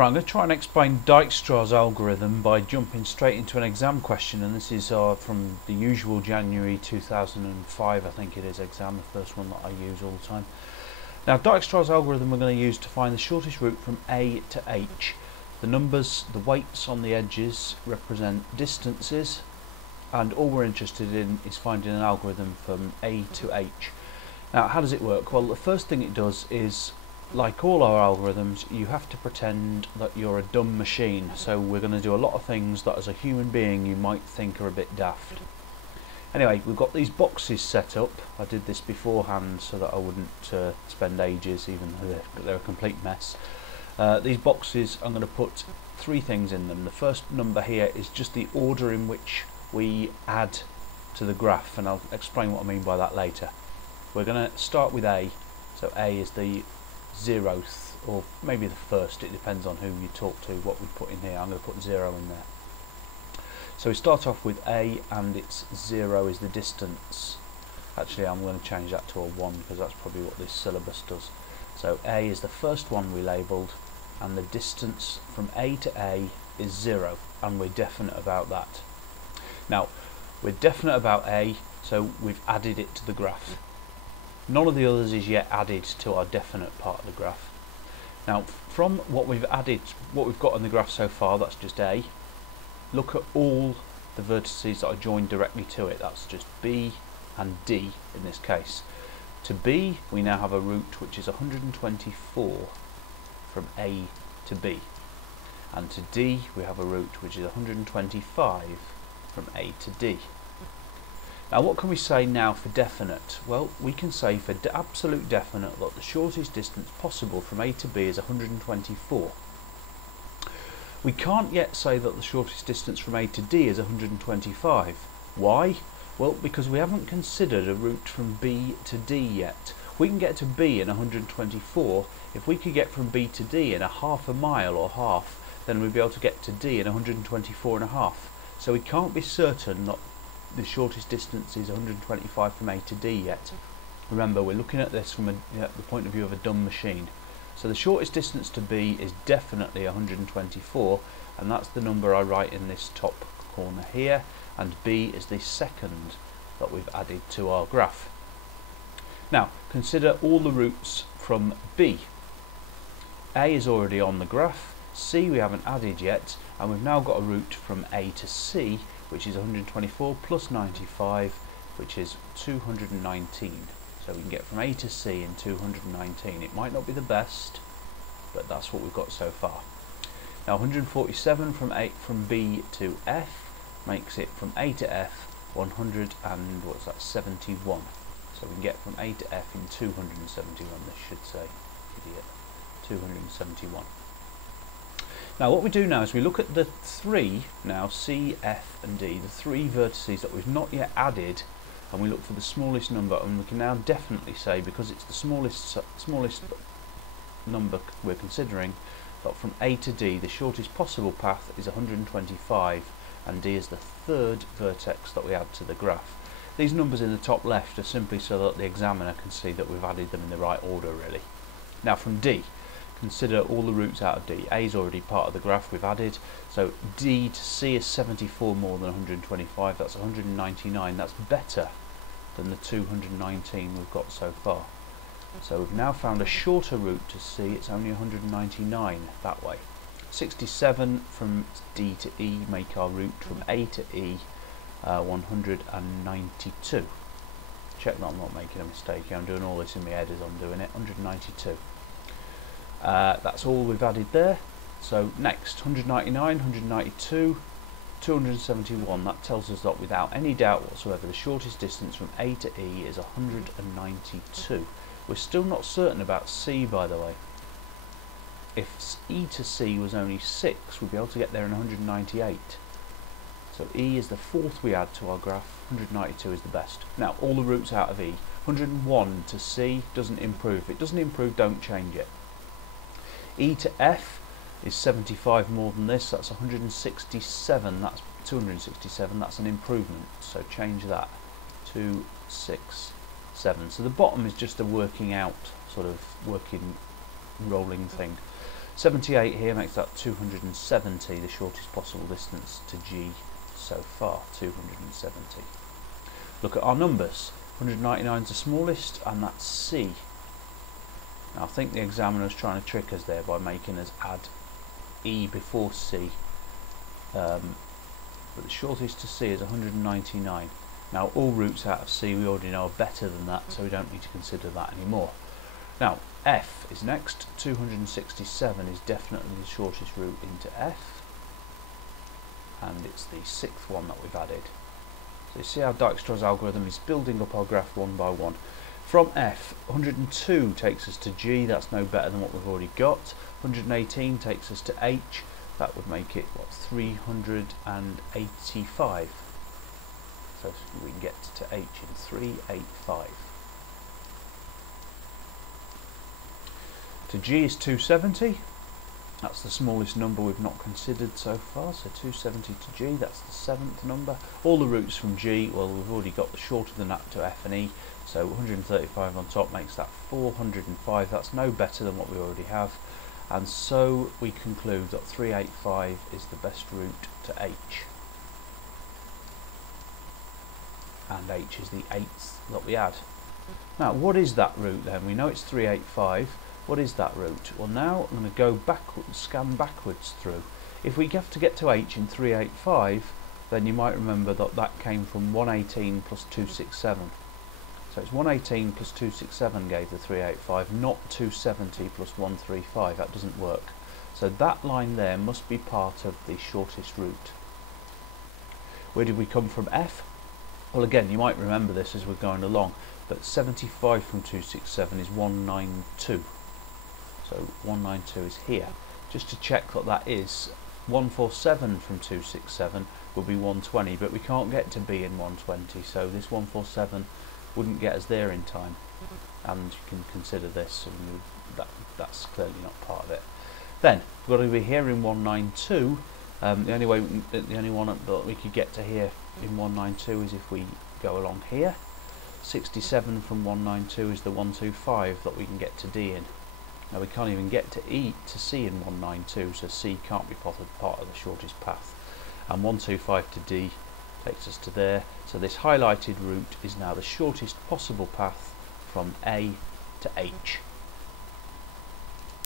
Right, I'm going to try and explain Dijkstra's algorithm by jumping straight into an exam question, and this is from the usual January 2005, I think it is, exam, the first one that I use all the time. Now, Dijkstra's algorithm we're going to use to find the shortest route from A to H. The numbers, the weights on the edges represent distances, and all we're interested in is finding an algorithm from A to H. Now, how does it work? Well, the first thing it does is, like all our algorithms, you have to pretend that you're a dumb machine. So we're going to do a lot of things that as a human being you might think are a bit daft. Anyway, we've got these boxes set up. I did this beforehand so that I wouldn't spend ages, even though they're a complete mess. These boxes, I'm going to put three things in them. The first number here is just the order in which we add to the graph, and I'll explain what I mean by that later. We're going to start with A. So A is the 0th, or maybe the first, it depends on who you talk to, what we put in here. I'm going to put 0 in there. So we start off with A, and it's 0 is the distance. Actually, I'm going to change that to a 1 because that's probably what this syllabus does. So A is the first one we labelled, and the distance from A to A is 0, and we're definite about that. Now, we're definite about A, so we've added it to the graph. None of the others is yet added to our definite part of the graph. Now, from what we've added, what we've got in the graph so far, that's just A. Look at all the vertices that are joined directly to it. That's just B and D in this case. To B, we now have a route which is 124 from A to B. And to D, we have a route which is 125 from A to D. Now, what can we say now for definite? Well, we can say for absolute definite that the shortest distance possible from A to B is 124. We can't yet say that the shortest distance from A to D is 125. Why? Well, because we haven't considered a route from B to D yet. We can get to B in 124. If we could get from B to D in a half a mile or half, then we'd be able to get to D in 124 and a half. So we can't be certain that the shortest distance is 125 from A to D yet. Remember, we're looking at this from the point of view of a dumb machine. So the shortest distance to B is definitely 124, and that's the number I write in this top corner here, and B is the second that we've added to our graph. Now, consider all the routes from B. A is already on the graph, C we haven't added yet, and we've now got a route from A to C, which is 124 plus 95, which is 219. So we can get from A to C in 219. It might not be the best, but that's what we've got so far. Now, 147 from B to F makes it from A to F 100 and what's that, 71. So we can get from A to F in 271. This should say, idiot, 271. Now, what we do now is we look at the three, now C, F and D, the three vertices that we've not yet added, and we look for the smallest number, and we can now definitely say, because it's the smallest number we're considering, that from A to D the shortest possible path is 125, and D is the third vertex that we add to the graph. These numbers in the top left are simply so that the examiner can see that we've added them in the right order, really. Now, from D, consider all the routes out of D. A is already part of the graph we've added, so D to C is 74 more than 125, that's 199. That's better than the 219 we've got so far. So we've now found a shorter route to C, it's only 199 that way. 67 from D to E make our route from A to E 192. Check that I'm not making a mistake here, I'm doing all this in my head as I'm doing it. 192. That's all we've added there. So next, 199, 192, 271. That tells us that without any doubt whatsoever the shortest distance from A to E is 192. We're still not certain about C, by the way. If E to C was only 6, we'd be able to get there in 198. So E is the fourth we add to our graph, 192 is the best. Now, all the routes out of E. 101 to C doesn't improve. If it doesn't improve, don't change it. E to F is 75 more than this, that's 167, that's 267, that's an improvement, so change that, 267. So the bottom is just a working out, sort of working rolling thing. 78 here makes that 270, the shortest possible distance to G so far, 270. Look at our numbers. 199 is the smallest, and that's C. Now I think the examiner's trying to trick us there by making us add E before C, but the shortest to C is 199. Now all routes out of C we already know are better than that, so we don't need to consider that anymore. Now F is next. 267 is definitely the shortest route into F, and it's the sixth one that we've added. So you see how Dijkstra's algorithm is building up our graph one by one. From F, 102 takes us to G, that's no better than what we've already got. 118 takes us to H, that would make it, what, 385. So we can get to H in 385. To G is 270. That's the smallest number we've not considered so far, so 270 to G, that's the seventh number. All the routes from G, well, we've already got the shorter than that to F and E, so 135 on top makes that 405. That's no better than what we already have, and so we conclude that 385 is the best route to H. And H is the eighth that we add. Now, what is that route then? We know it's 385. What is that route? Well, now I'm going to go backwards, scan backwards through. If we have to get to H in 385, then you might remember that that came from 118 plus 267. So it's 118 plus 267 gave the 385, not 270 plus 135. That doesn't work. So that line there must be part of the shortest route. Where did we come from F? Well, again, you might remember this as we're going along, but 75 from 267 is 192. So 192 is here. Just to check that that is 147 from 267 will be 120, but we can't get to B in 120, so this 147 wouldn't get us there in time. And you can consider this, and that's clearly not part of it. Then we've got to be here in 192. The only one that we could get to here in 192 is if we go along here. 67 from 192 is the 125 that we can get to D in. Now we can't even get to C in 192, so C can't be part of the shortest path. And 125 to D takes us to there. So this highlighted route is now the shortest possible path from A to H.